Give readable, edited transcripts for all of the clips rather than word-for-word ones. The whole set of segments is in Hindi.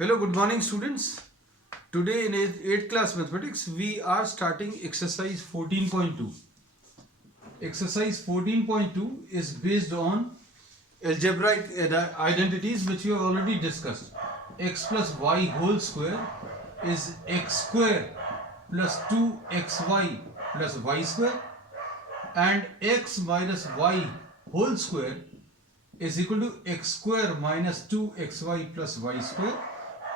Hello, good morning students. Today in 8th class mathematics we are starting exercise 14.2. Exercise 14.2 is based on algebraic identities which we have already discussed. X plus y whole square is x square plus 2xy plus y square, and x minus y whole square is equal to x square minus 2xy plus y square,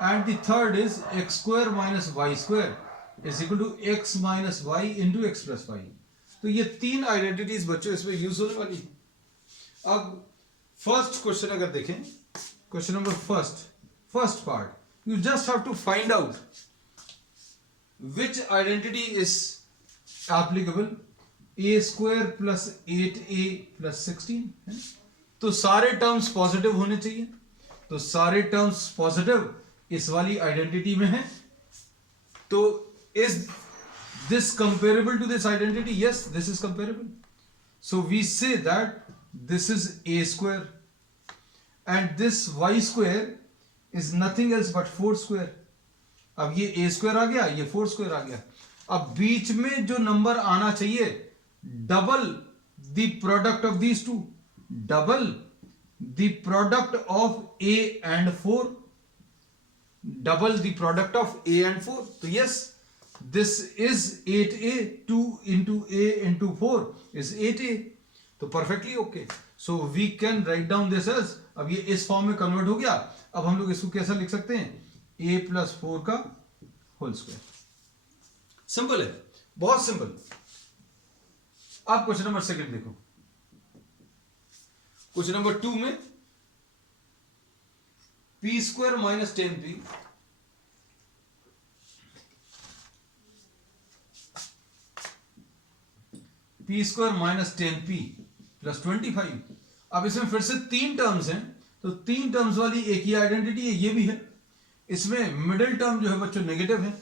and the third is x square minus y square is equal to x minus y into x plus y. तो ये तीन आइडेंटिटीज बच्चों इसमें यूज होने वाली. अब फर्स्ट क्वेश्चन अगर देखें, question number first part, you just have to find out which identity is applicable. A square plus 8a plus 16 तो सारे टर्म्स पॉजिटिव होने चाहिए. तो सारे टर्म्स पॉजिटिव इस वाली आइडेंटिटी में है. तो is this comparable to this identity? Yes, this is comparable. So we say that this is a square and this y square is nothing else but 4 square. अब ये ए स्क्वायर आ गया, ये 4 स्क्वायर आ गया. अब बीच में जो नंबर आना चाहिए, double the product of these to, double the product of a and 4, double the product of a and 4. So yes, this is 8a. 2 into a into 4 is 8a. तो perfectly okay. So we can write down this as, अब ये इस फॉर्म में कन्वर्ट हो गया. अब हम लोग इसको कैसा लिख सकते हैं? a plus 4 का होल स्क्वायर. सिंपल है, बहुत सिंपल. अब क्वेश्चन नंबर सेकंड देखो. क्वेश्चन नंबर 2 में P square minus 10p P square minus 10p plus 25. अब इसमें फिर से तीन टर्म्स हैं, तो तीन टर्म्स वाली एक ही आइडेंटिटी है. ये भी है. इसमें मिडिल टर्म जो है बच्चों नेगेटिव है.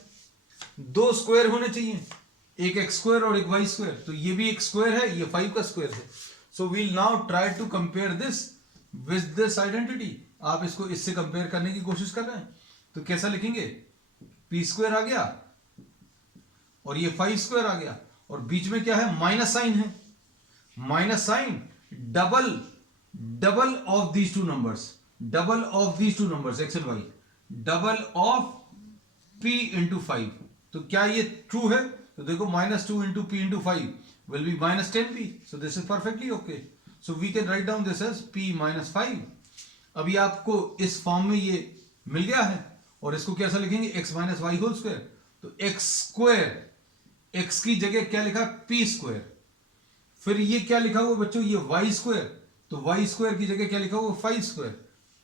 दो स्क्वायर होने चाहिए, एक एक्स स्क्वायर और एक वाई स्क्वायर. तो ये भी एक स्क्वायर है, ये 5 का स्क्वायर है. So we'll now try to compare this with this identity. आप इसको इससे कंपेयर करने की कोशिश कर रहे हैं, तो कैसा लिखेंगे? पी स्क्वायर आ गया और ये 5 स्क्वायर आ गया, और बीच में क्या है? माइनस साइन है. Minus sign double of these two numbers, double of these two numbers x and y, double of p into 5. तो क्या ये ट्रू है? तो देखो, minus 2 into p into 5 will be minus 10p. So this is perfectly okay. So we can write down this as p minus 5. अभी आपको इस फॉर्म में ये मिल गया है, और इसको कैसा लिखेंगे? x minus y whole square. तो x square, x की जगह क्या लिखा? p square. फिर ये क्या लिखा हुआ बच्चों? ये y square. तो y square की जगह क्या लिखा हुआ? 5 square.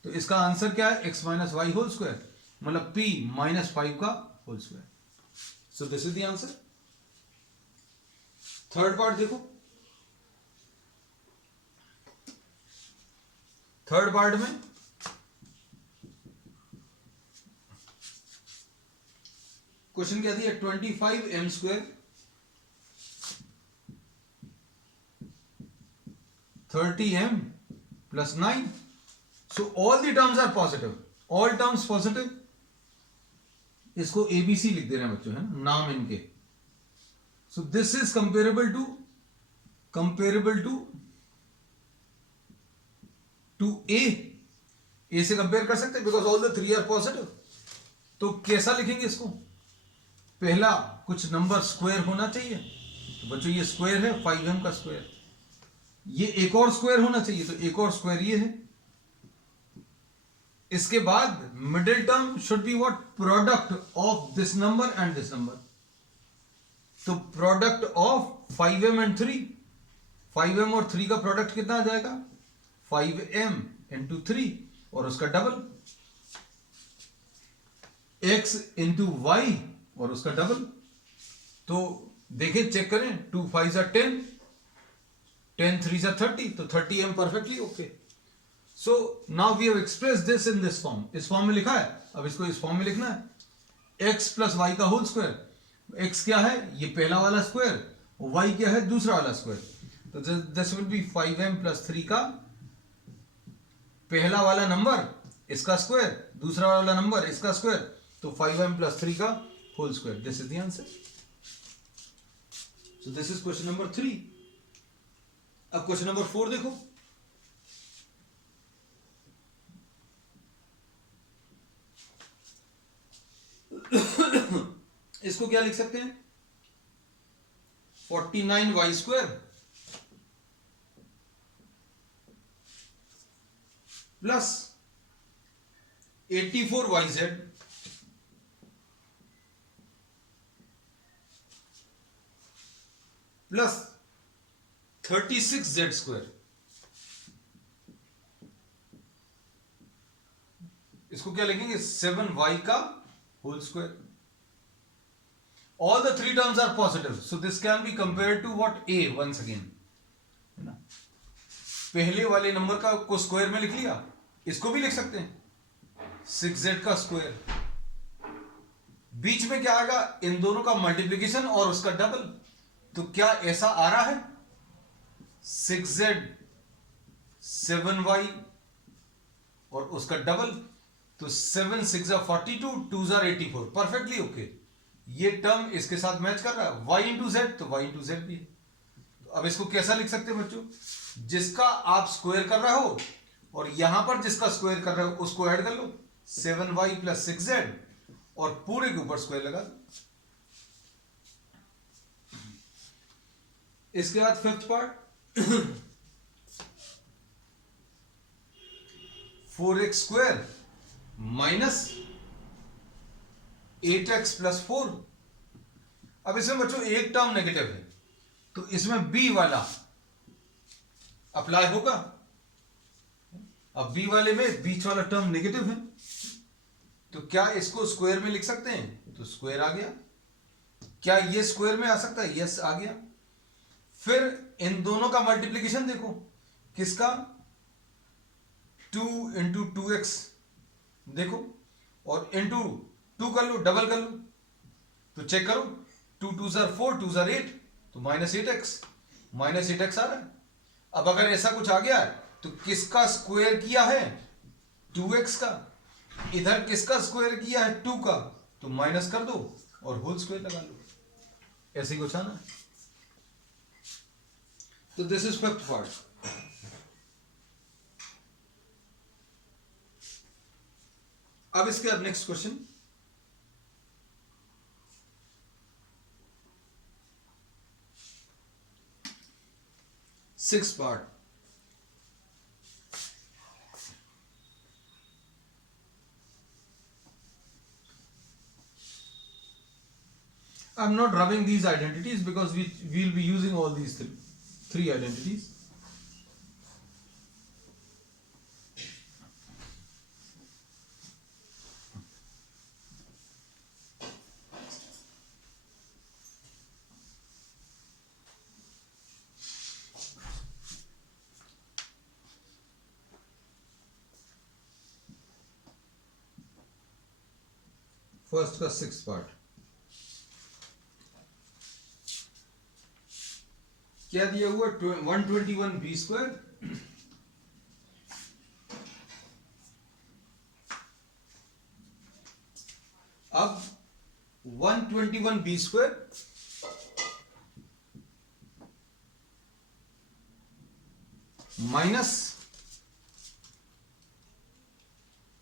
तो इसका आंसर क्या है? x minus y whole square, मतलब p minus 5 का whole square. So this is the answer. Third part देखो. थर्ड पार्ट में क्वेश्चन क्या दिया? 25m square 30m plus 9. So all the terms are positive, all terms positive. इसको एबीसी लिख दे रहे हैं बच्चों, है ना, नाम इनके. So this is comparable to A. A से कंपेयर कर सकते हैं because all the three are positive. तो कैसा लिखेंगे इसको? पहला कुछ नंबर स्क्वायर होना चाहिए. तो बच्चों ये स्क्वायर है, 5m का स्क्वायर. ये एक और स्क्वायर होना चाहिए, तो एक और स्क्वायर ये है. इसके बाद middle term should be what? Product of this number and this number. तो product of 5m and 3, 5m और 3 का प्रोडक्ट कितना आ जाएगा? 5m इंटू 3 और उसका डबल, x इंटू वाई और उसका डबल. तो देखिए, चेक करें, 2 5 10, 10 3 30, तो 30m perfectly okay. So now we have express this in this form. इस फॉर्म में लिखा है, अब इसको इस फॉर्म में लिखना है. x प्लस वाई का होल स्क्वायर. x क्या है? ये पहला वाला स्क्वायर, और y क्या है? दूसरा वाला स्क्वायर. तो this will B 5m plus 3 का पहला वाला नंबर इसका स्क्वायर, दूसरा वाला नंबर इसका स्क्वायर, तो 5m + 3 का whole square. This is the answer. So this is question number 3। अब क्वेश्चन नंबर 4 देखो। इसको क्या लिख सकते हैं? 49y² plus 84yz plus 36z²। इसको क्या लिखेंगे? 7y का whole square. All the three terms are positive, so this can be compared to what? A once again, है ना? पहले वाले नंबर का को स्क्वायर में लिख लिया, इसको भी लिख सकते हैं 6z का स्क्वायर। बीच में क्या आएगा? इन दोनों का मल्टीप्लिकेशन और उसका डबल। तो क्या ऐसा आ रहा है? 6z 7y और उसका डबल, तो 7 6 42, 2 84, परफेक्टली ओके। ये टर्म इसके साथ मैच कर रहा है। y इंटू जेड, तो y इंटू जेड भी है। तो अब इसको कैसा लिख सकते हैं बच्चों? जिसका आप स्क्वायर कर रहे हो और यहां पर जिसका स्क्वायर कर रहे हो उसको ऐड कर लो, 7y + 6z, और पूरे के ऊपर स्क्वायर लगा दो। इसके बाद fifth part, 4x² minus 8x + 4। अब इसमें बच्चों एक टर्म नेगेटिव है, तो इसमें b वाला अप्लाई होगा। अब b वाले में बीच वाला टर्म नेगेटिव है, तो क्या इसको स्क्वायर में लिख सकते हैं? तो स्क्वायर आ गया। क्या ये स्क्वायर में आ सकता है? यस आ गया। फिर इन दोनों का मल्टीप्लिकेशन देखो, किसका? 2 × 2x देखो, और इंटू 2 कर लो, डबल कर लो, तो चेक करो, 2 2 4, 2 8, तो -8x, -8x आ रहा है। अब अगर ऐसा कुछ आ गया है तो किसका स्क्वायर किया है? 2x का। इधर किसका स्क्वायर किया है? 2 का, तो माइनस कर दो और होल स्क्वायर लगा लो। ऐसे ही कुछ आना। तो दिस इज फिफ्थ पार्ट। अब इसके बाद next question, six part. I'm not rubbing these identities because we'll be using all these three identities. First का सिक्स पार्ट क्या दिया हुआ? 121b²। अब 121b² minus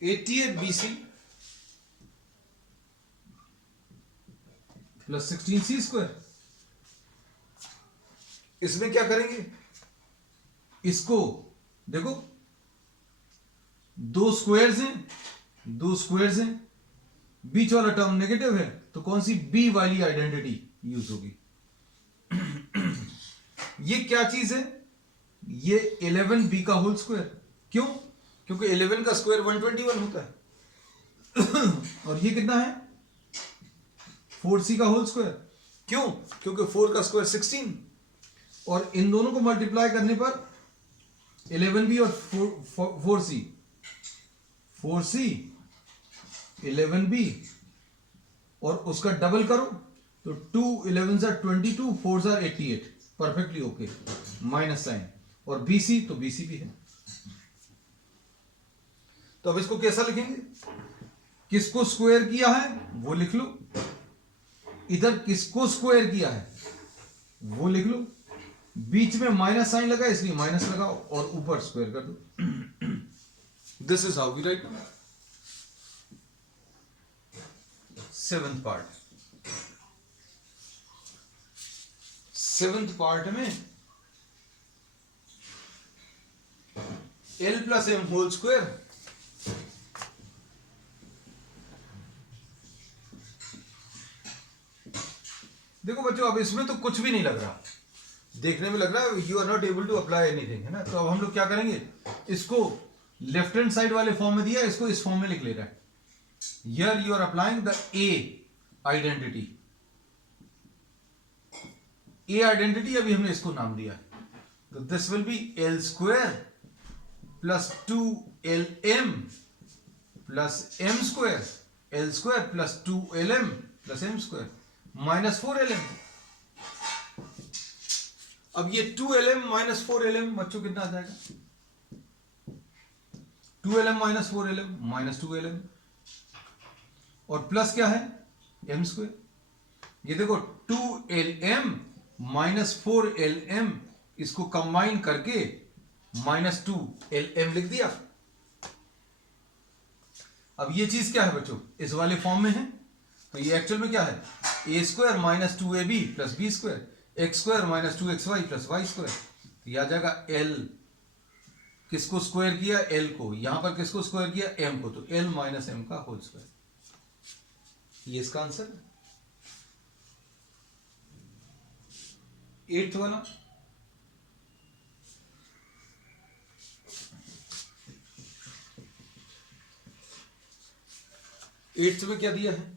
88bc plus 16c²। इसमें क्या करेंगे? इसको देखो, दो स्क्वायर्स हैं, बीच वाला टर्म नेगेटिव है, तो कौन सी? बी वाली आइडेंटिटी यूज होगी। ये क्या चीज है? ये 11b का होल स्क्वायर। क्यों? क्योंकि 11 का स्क्वायर 121 होता है। और ये कितना है? 4c का होल स्क्वायर। क्यों? क्योंकि 4 का स्क्वायर 16, और इन दोनों को मल्टीप्लाई करने पर 11b और 4c 11b, और उसका डबल करो तो 2 11 22, 4 88, परफेक्टली ओके। माइनस साइन, और bc, तो bc भी है। तो अब इसको कैसा लिखेंगे, किसको स्क्वायर किया है वो लिख लो, इधर किसको स्क्वायर किया है वो लिख लो, बीच में माइनस साइन लगा इसलिए माइनस लगाओ और ऊपर स्क्वायर कर दो. This is how we write. Seventh part में L plus m whole square देखो बच्चों, अब इसमें तो कुछ भी नहीं लग रहा, देखने में लग रहा है you are not able to apply anything, है ना. तो अब हम लोग क्या करेंगे, इसको लेफ्ट हैंड साइड वाले फॉर्म में दिया, इसको इस फॉर्म में लिख ले रहा है. Here you are applying the a identity. A identity अभी हमने इसको नाम दिया, तो this will be l square plus 2LM plus m square, l square plus 2LM plus m square minus 4LM. अब ये 2LM माइनस 4LM बच्चों कितना आ जाएगा, 2LM minus 4LM minus 2LM और प्लस क्या है एम स्क्वायर. ये देखो 2LM माइनस 4LM इसको कंबाइन करके माइनस 2LM लिख दिया. अब ये चीज क्या है बच्चों, इस वाले फॉर्म में है, तो ये एक्चुअल में क्या है, A square minus 2AB plus B square, X square minus 2XY plus Y square. तो यह आ जाएगा L किसको स्क्वायर किया, L को, यहां पर किसको स्क्वायर किया M को, तो L माइनस M का होल स्क्वायर. ये इसका आंसर है. 8th वाला, एट्थ में क्या दिया है,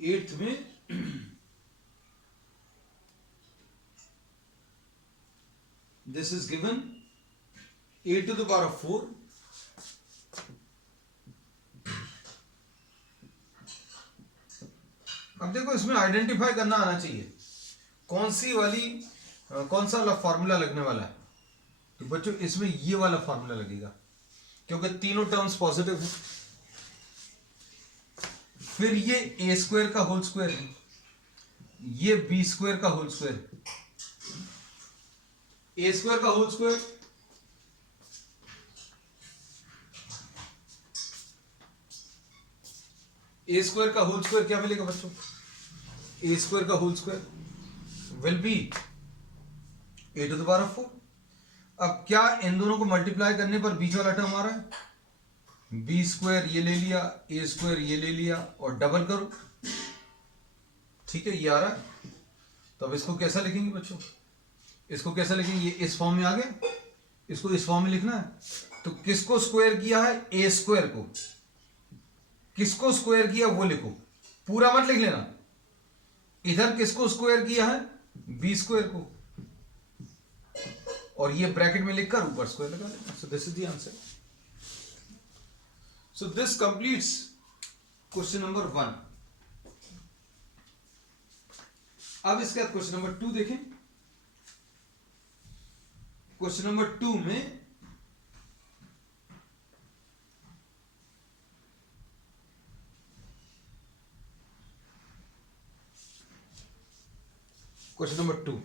एट्थ में this is given a to the power of 4 अब देखो इसमें आइडेंटिफाई करना आना चाहिए कौन सी वाली कौन सा वाला फॉर्मूला लगने वाला है. तो बच्चों इसमें ये वाला फॉर्मूला लगेगा क्योंकि तीनों टर्म्स पॉजिटिव है. फिर ये ए स्क्वायर का होल स्क्वायर है, ये बी स्क्वायर का होल स्क्वायर, ए स्क्वायर का होल स्क्वायर ए स्क्वायर का होल स्क्वायर क्या मिलेगा बच्चों, ए स्क्वायर का whole square will be a to the power of 4. अब क्या इन दोनों को मल्टीप्लाई करने पर बीच वाला टर्म आ रहा है, बी स्क्वायर ये ले लिया, ए स्क्वायर ये ले लिया और डबल करो, ठीक है ये आ रहा है. तो अब इसको कैसा लिखेंगे बच्चों, इसको कैसा लिखेंगे, ये इस फॉर्म में आ गया, इसको इस फॉर्म में लिखना है. तो किसको स्क्वायर किया है, ए स्क्वायर को, किसको स्क्वायर किया वो लिखो, पूरा मत लिख लेना. इधर किसको स्क्वायर किया है, बी स्क्वायर को, और ये ब्रैकेट में लिखकर ऊपर स्क्वायर लगा लेना. सो this is the answer. So this completes question number 1. अब इसके बाद क्वेश्चन नंबर 2 देखें. क्वेश्चन नंबर 2 में क्वेश्चन नंबर 2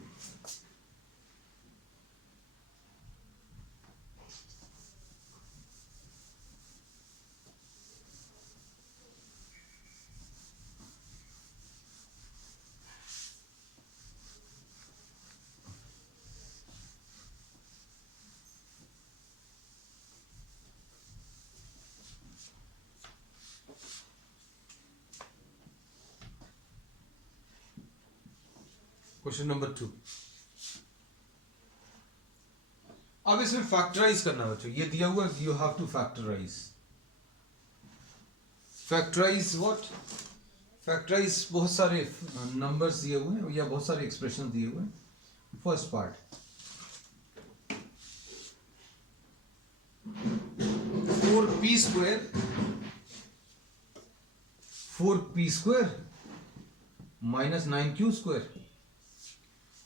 क्वेश्चन नंबर 2. अब इसमें फैक्टराइज करना बच्चों, ये दिया हुआ you have to factorise. Factorise what, factorise बहुत सारे नंबर्स दिए हुए हैं या बहुत सारे एक्सप्रेशन दिए हुए हैं. First part 4p square minus 9q²।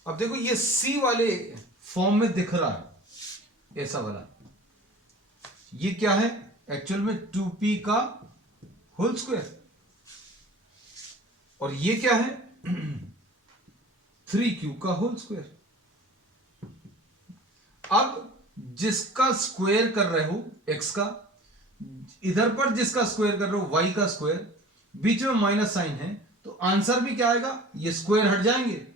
अब देखो ये c वाले फॉर्म में दिख रहा है ऐसा वाला, ये क्या है एक्चुअल में 2p का होल स्क्वायर, और ये क्या है 3q का होल स्क्वायर। अब जिसका स्क्वायर कर रहे हो x का, इधर पर जिसका स्क्वायर कर रहे हो y का स्क्वायर, बीच में माइनस साइन है, तो आंसर भी क्या आएगा, ये स्क्वायर हट जाएंगे,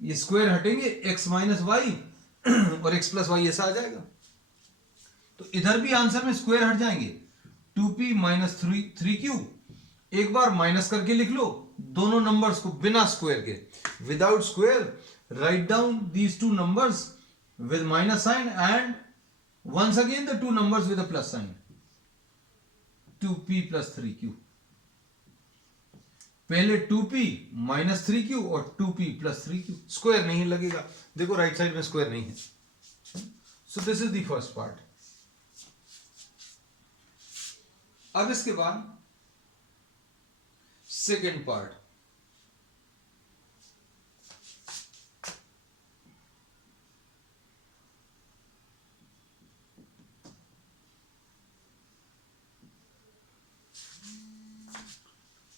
ये स्क्वायर हटेंगे, x माइनस वाई और x प्लस वाई ऐसा आ जाएगा। तो इधर भी आंसर में स्क्वायर हट जाएंगे, 2p माइनस 3q। एक बार माइनस करके लिख लो दोनों नंबर्स को बिना स्क्वायर के, without square write down these two numbers with minus sign and once again the two numbers with a plus sign, 2p plus 3q। पहले 2p minus 3q और 2p plus 3q, स्क्वायर नहीं लगेगा, देखो राइट साइड में स्क्वायर नहीं है। सो this is the first part. अब इसके बाद सेकेंड पार्ट,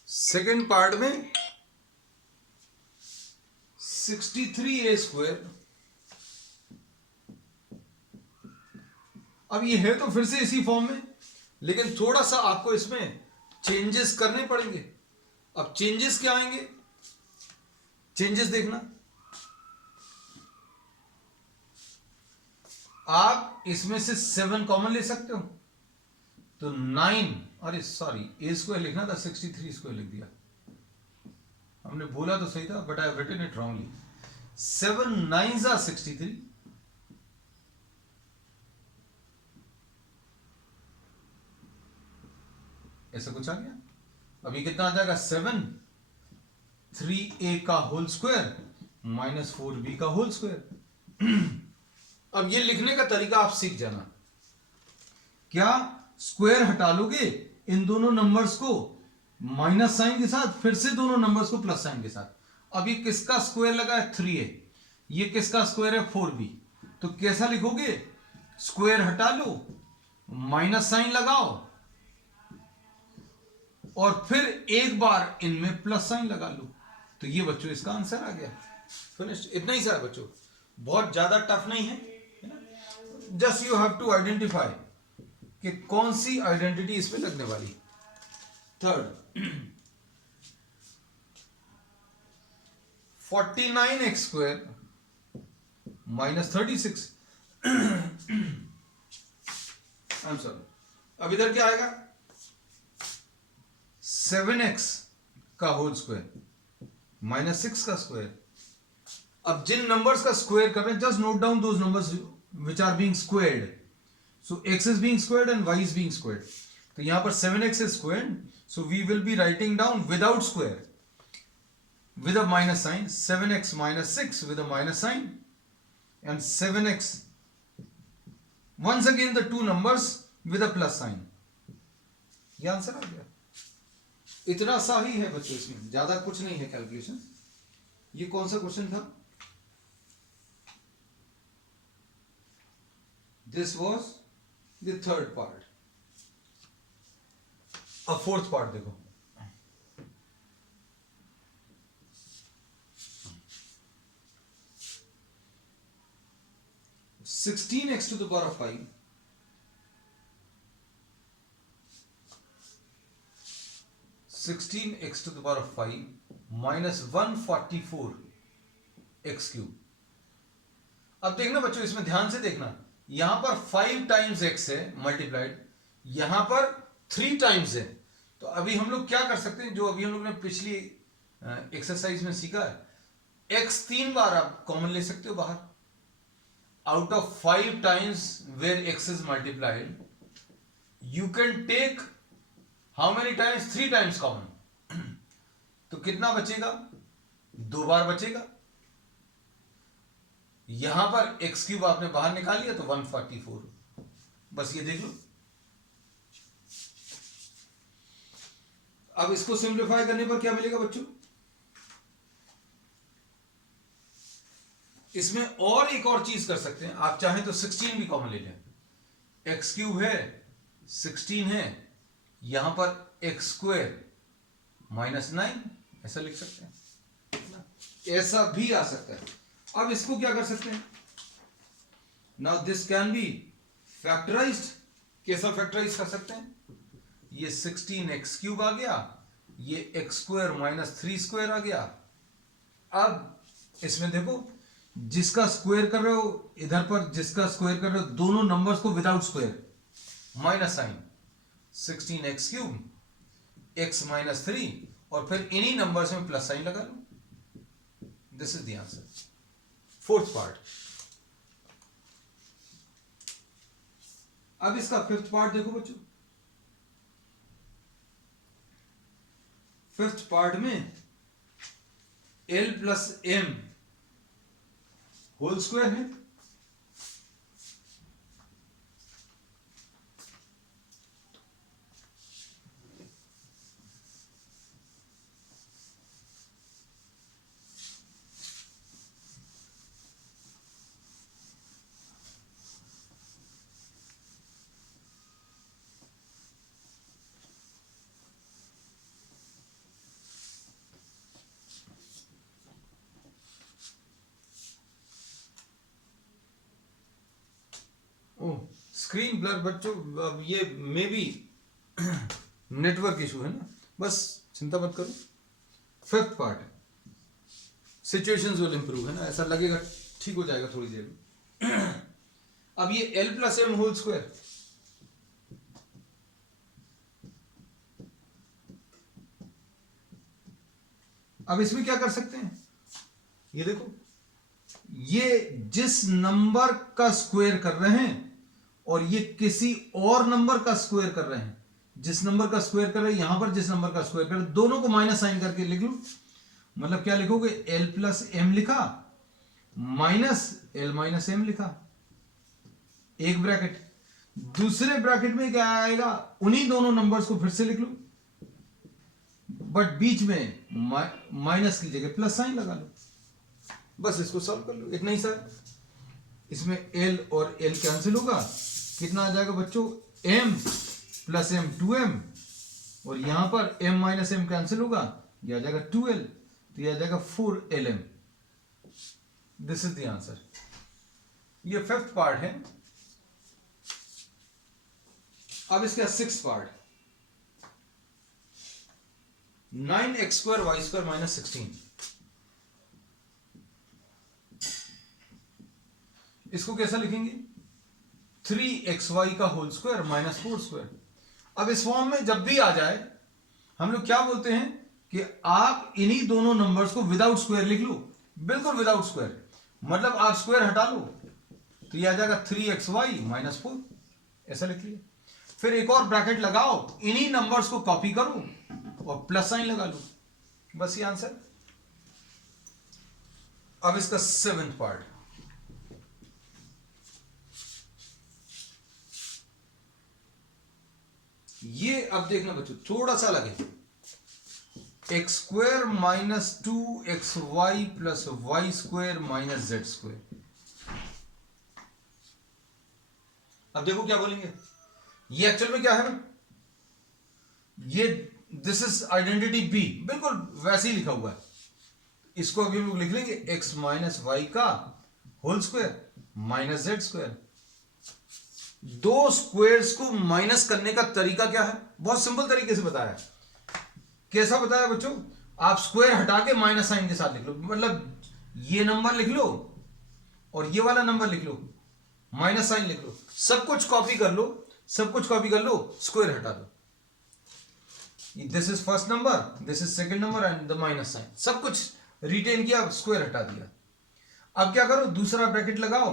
सेकेंड पार्ट में 63a²। अब ये है तो फिर से इसी फॉर्म में, लेकिन थोड़ा सा आपको इसमें चेंजेस करने पड़ेंगे। अब चेंजेस क्या आएंगे, चेंजेस देखना, आप इसमें से 7 कॉमन ले सकते हो, तो 9, अरे सॉरी a² लिखना था, 63² लिख दिया, हमने बोला तो सही था but I have written it wrongly. 7 9s are 63, ऐसा कुछ आ गया। अभी कितना आ जाएगा, 7 3a का होल स्क्वायर माइनस 4b का होल स्क्वायर। अब ये लिखने का तरीका आप सीख जाना, क्या स्क्वायर हटा लोगे इन दोनों नंबर्स को माइनस साइन के साथ, फिर से दोनों नंबर्स को प्लस साइन के साथ। अब ये किसका स्क्वायर लगा है, 3a, ये किसका स्क्वायर है, 4b, तो कैसा लिखोगे, स्क्वायर हटा लो, माइनस साइन लगाओ, और फिर एक बार इनमें प्लस साइन लगा लो। तो ये बच्चों इसका आंसर आ गया, फिनिश। इतना ही सा बच्चों, बहुत ज्यादा टफ नहीं है, just you have to identify कि कौन सी आइडेंटिटी इसमें लगने वाली। Third, 49x² minus 36, I am sorry, अब इधर क्या आएगा, 7x का होल स्क्वायर माइनस 6 का स्क्वायर। अब जिन नंबर्स का स्क्वायर कर रहे हैं, just note down those numbers which are being squared. So x is being squared and y is being squared. तो यहां पर 7x is squared, so we will be writing down without square, with a minus sign, 7x minus 6 with a minus sign, and 7x, once again the two numbers with a plus sign. ये आंसर आ गया, इतना सा ही है बच्चों, इसमें ज्यादा कुछ नहीं है कैलकुलेशन। ये कौन सा क्वेश्चन था, this was the third part। अब फोर्थ पार्ट देखो, sixteen x to the power of 5 16x to the power of 5 minus 144 x cube. अब देखना बच्चों, इसमें ध्यान से देखना, यहां पर 5 टाइम्स x है मल्टीप्लाइड, यहां पर 3 टाइम्स है। तो अभी हम लोग क्या कर सकते हैं, जो अभी हम लोग ने पिछली एक्सरसाइज में सीखा है, x 3 बार आप कॉमन ले सकते हो बाहर। Out of 5 times where x is multiplied, you can take how many times, 3 times common. तो कितना बचेगा, 2 बार बचेगा। यहां पर x क्यूब आपने बाहर निकाल लिया तो 144, बस ये देख लो। अब इसको सिंप्लीफाई करने पर क्या मिलेगा बच्चों, इसमें और एक और चीज कर सकते हैं, आप चाहें तो 16 भी कॉमन ले लें। एक्स क्यूब है, 16 है, यहां पर एक्स स्क्वायर -9 ऐसा लिख सकते हैं, ऐसा भी आ सकता है। अब इसको क्या कर सकते हैं, now this can be factorised. कैसा फैक्टराइज कर सकते हैं, ये 16 एक्स क्यूब आ गया, ये एक्स स्क्वायर -3 स्क्वायर आ गया। अब इसमें देखो, जिसका स्क्वायर कर रहे हो इधर पर, जिसका स्क्वायर कर रहे हो दोनों नंबर्स को without square minus sign, 16 X cube X -3 और फिर इन्हीं नंबर्स में प्लस साइन लगा लो। This is the answer, fourth part. अब इसका फिफ्थ पार्ट देखो बच्चों। फिफ्थ पार्ट में l plus m whole square है। स्क्रीन ब्लर बच्चों, अब ये मे बी नेटवर्क इशू है ना, बस चिंता मत करो। फिफ्थ पार्ट है, सिचुएशंस विल इंप्रूव है ना, ऐसा लगेगा ठीक हो जाएगा थोड़ी देर में। अब ये l plus m whole square, अब इसमें क्या कर सकते हैं, ये देखो, ये जिस नंबर का स्क्वायर कर रहे हैं और ये किसी और नंबर का स्क्वायर कर रहे हैं, जिस नंबर का स्क्वायर कर रहे हैं यहां पर जिस नंबर का स्क्वायर कर रहे हैं, दोनों को माइनस साइन करके लिख लो। मतलब क्या लिखोगे, l प्लस m लिखा माइनस l माइनस m लिखा, एक ब्रैकेट। दूसरे ब्रैकेट में क्या आएगा, उन्हीं दोनों नंबर्स को फिर से लिख लो, बट बीच में माइनस की जगह प्लस साइन लगा लो। बस इसको सॉल्व कर लो, इतना ही सर। इसमें l और l कैंसिल होगा, कितना आ जाएगा बच्चों, m प्लस m 2m, और यहां पर m माइनस m कैंसिल होगा, यह आ जाएगा 2l, तो यह आ जाएगा 4lm। This is the answer. ये फिफ्थ पार्ट है। अब इसका सिक्स्थ पार्ट, 9x² y² -16। इसको कैसा लिखेंगे, 3xy का होल स्क्वायर -4²। अब इस फॉर्म में जब भी आ जाए हम लोग क्या बोलते हैं कि आप इन्हीं दोनों नंबर्स को विदाउट स्क्वायर लिख लो, बिल्कुल विदाउट स्क्वायर, मतलब आप स्क्वायर हटा लो तो यह आ जाएगा 3xy -4, ऐसा लिख लिया। फिर एक और ब्रैकेट लगाओ, इन्हीं नंबर्स को कॉपी करो और प्लस साइन लगा लो, बस ये आंसर। अब इसका सेवेंथ पार्ट, ये अब देखना बच्चों थोड़ा सा लगे, x² -2xy plus y² -z²। अब देखो क्या बोलेंगे, ये एक्चुअल में क्या है ना, ये दिस इज आइडेंटिटी बी, बिल्कुल वैसे ही लिखा हुआ है। इसको अभी हम लोग लिख लेंगे x माइनस वाई का होल स्क्वायर -z²। दो स्क्वायर्स को माइनस करने का तरीका क्या है, बहुत सिंपल तरीके से बताया। कैसा बताया बच्चों, आप स्क्वायर हटा के माइनस साइन के साथ लिख लो, मतलब ये नंबर लिख लो और ये वाला नंबर लिख लो, माइनस साइन लिख लो, सब कुछ कॉपी कर लो, सब कुछ कॉपी कर लो, स्क्वायर हटा दो। This is first number, this is second number and the minus sign, सब कुछ रिटेन किया, स्क्वायर हटा दिया। अब क्या करो, दूसरा ब्रैकेट लगाओ,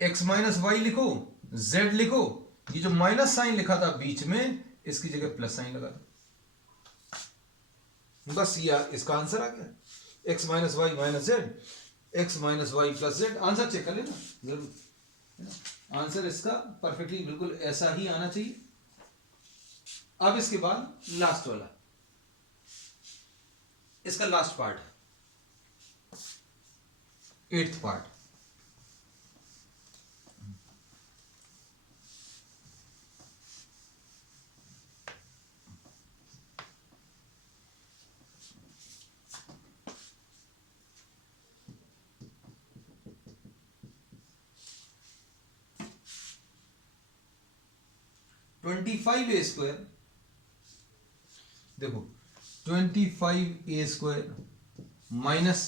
x माइनस वाई लिखो, z लिखो, ये जो माइनस साइन लिखा था बीच में इसकी जगह प्लस साइन लगा दो, बस ये इसका आंसर आ गया, x minus y minus z, x minus y plus z. Answer check कर लेना जरूर, आंसर इसका परफेक्टली बिल्कुल ऐसा ही आना चाहिए। अब इसके बाद लास्ट वाला, इसका लास्ट पार्ट है, 8th पार्ट। ट्वेंटी फाइव ए स्क्वायर, देखो 25a² minus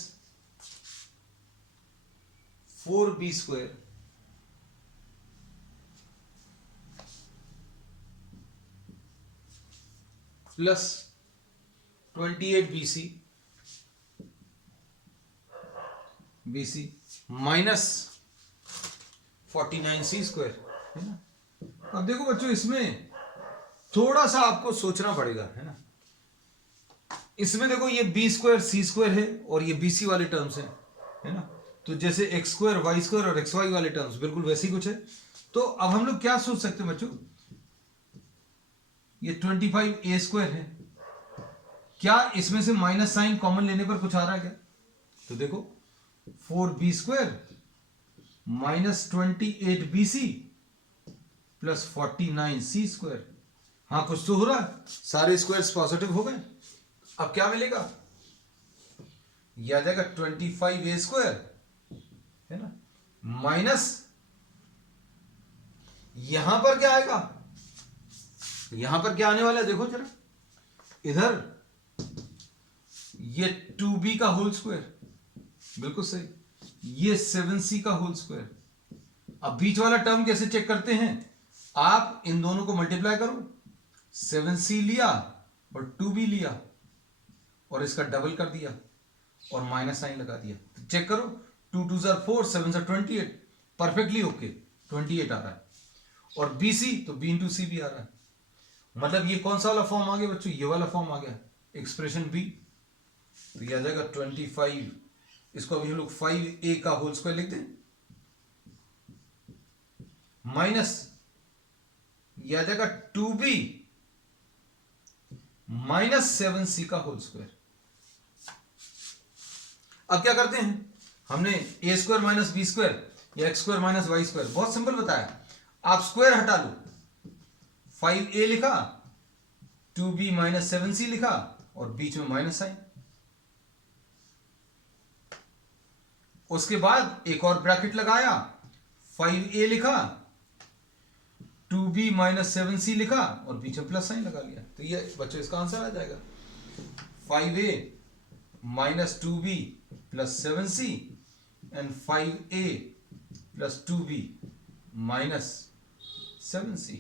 4b² plus 28bc minus 49c², है ना। अब देखो बच्चों, इसमें थोड़ा सा आपको सोचना पड़ेगा, है ना। इसमें देखो ये b² c² है और ये bc वाले टर्म्स हैं, है ना। तो जैसे x² y² और xy वाले टर्म्स बिल्कुल वैसे ही कुछ है। तो अब हम लोग क्या सोच सकते हैं बच्चों, ये 25a² है, क्या इसमें से माइनस साइन कॉमन लेने पर कुछ आ रहा है क्या? तो देखो 4b² minus 28bc plus 49c², हाँ कुछ तो हो रहा है, सारे स्क्वायर्स पॉजिटिव हो गए। अब क्या मिलेगा, यह आ जाएगा 25a², है ना, माइनस यहां पर क्या आएगा, यहां पर क्या आने वाला है देखो जरा, इधर ये 2b का होल स्क्वायर, बिल्कुल सही, ये 7c का होल स्क्वायर। अब बीच वाला टर्म कैसे चेक करते हैं, आप इन दोनों को मल्टीप्लाई करो, 7c लिया और 2b लिया और इसका डबल कर दिया और माइनस साइन लगा दिया, तो चेक करो 2 2 4 7 28, परफेक्टली ओके, 28 आ रहा है। और bc तो b इंटू सी भी आ रहा है, मतलब ये कौन सा वाला फॉर्म आ गया बच्चों, ये वाला फॉर्म आ गया, एक्सप्रेशन b। तो ये आ जाएगा 25, इसको अभी हम लोग 5a का होल स्क्वायर लिख दें, माइनस ये आ जाएगा 2b माइनस 7c का होल स्क्वायर। अब क्या करते हैं, हमने a² माइनस b² या x² माइनस y², बहुत सिंपल बताया, आप स्क्वायर हटा लो, 5a लिखा, 2b माइनस 7c लिखा और बीच में माइनस साइन, उसके बाद एक और ब्रैकेट लगाया, 5a लिखा, 2b माइनस 7c लिखा और बीच में प्लस साइन लगा लिया। तो ये बच्चों इसका आंसर आ जाएगा 5a minus 2b plus 7c and 5a plus 2b minus 7c।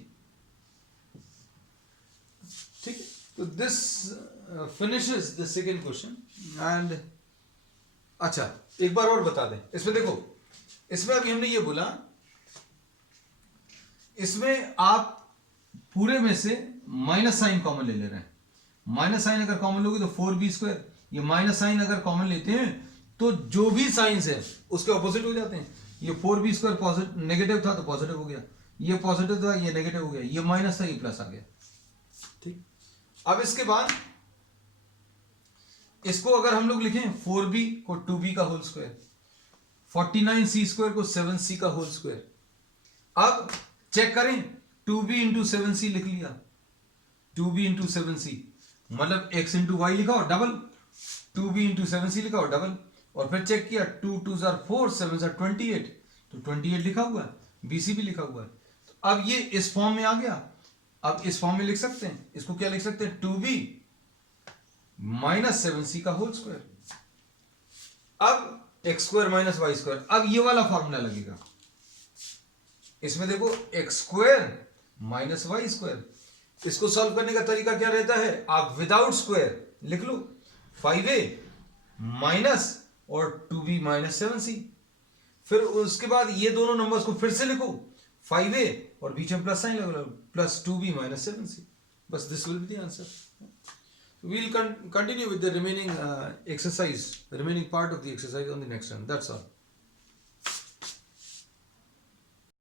ठीक है, तो this finishes the second question. And अच्छा एक बार और बता दें, इसमें देखो, इसमें अभी हमने ये बोला, इसमें आप पूरे में से माइनस साइन कॉमन ले रहे हैं, माइनस साइन अगर कॉमन लोगे तो 4b², ये माइनस साइन अगर कॉमन लेते हैं तो जो भी साइंस है उसके ऑपोजिट हो जाते हैं। ये 4b² पॉजिटिव नेगेटिव था तो पॉजिटिव हो गया, ये पॉजिटिव था ये नेगेटिव हो गया, ये माइनस था ये प्लस आ गया। ठीक, अब इसके बाद इसको अगर हम लोग लिखें 4b को 2b का होल स्क्वायर, 49c² को 7c का होल स्क्वायर। अब चेक करें, 2b इंटू 7c लिख लिया, 2b इंटू 7c मतलब x इंटू वाई लिखा और डबल, 2b इंटू 7c लिखा और डबल, और फिर चेक किया 2 2 4 7 28, तो 28 लिखा हुआ है, bc भी लिखा हुआ है। तो अब ये इस फॉर्म में आ गया, अब इस फॉर्म में लिख सकते हैं, इसको क्या लिख सकते हैं, 2b माइनस 7c का होल स्क्वायर। अब x² माइनस y², अब ये वाला फॉर्मूला लगेगा, इसमें देखो x² माइनस y², इसको सॉल्व करने का तरीका क्या रहता है, आप विदाउट स्क्वायर लिख लो, 5a माइनस और 2b माइनस 7c, फिर उसके बाद ये दोनों नंबर्स को फिर से लिखो, 5a और बीच में प्लस साइन लगा, प्लस 2b माइनस 7c, बस this will be the answer. We'll continue with the remaining exercise, the remaining part of the exercise on the next one. That's all.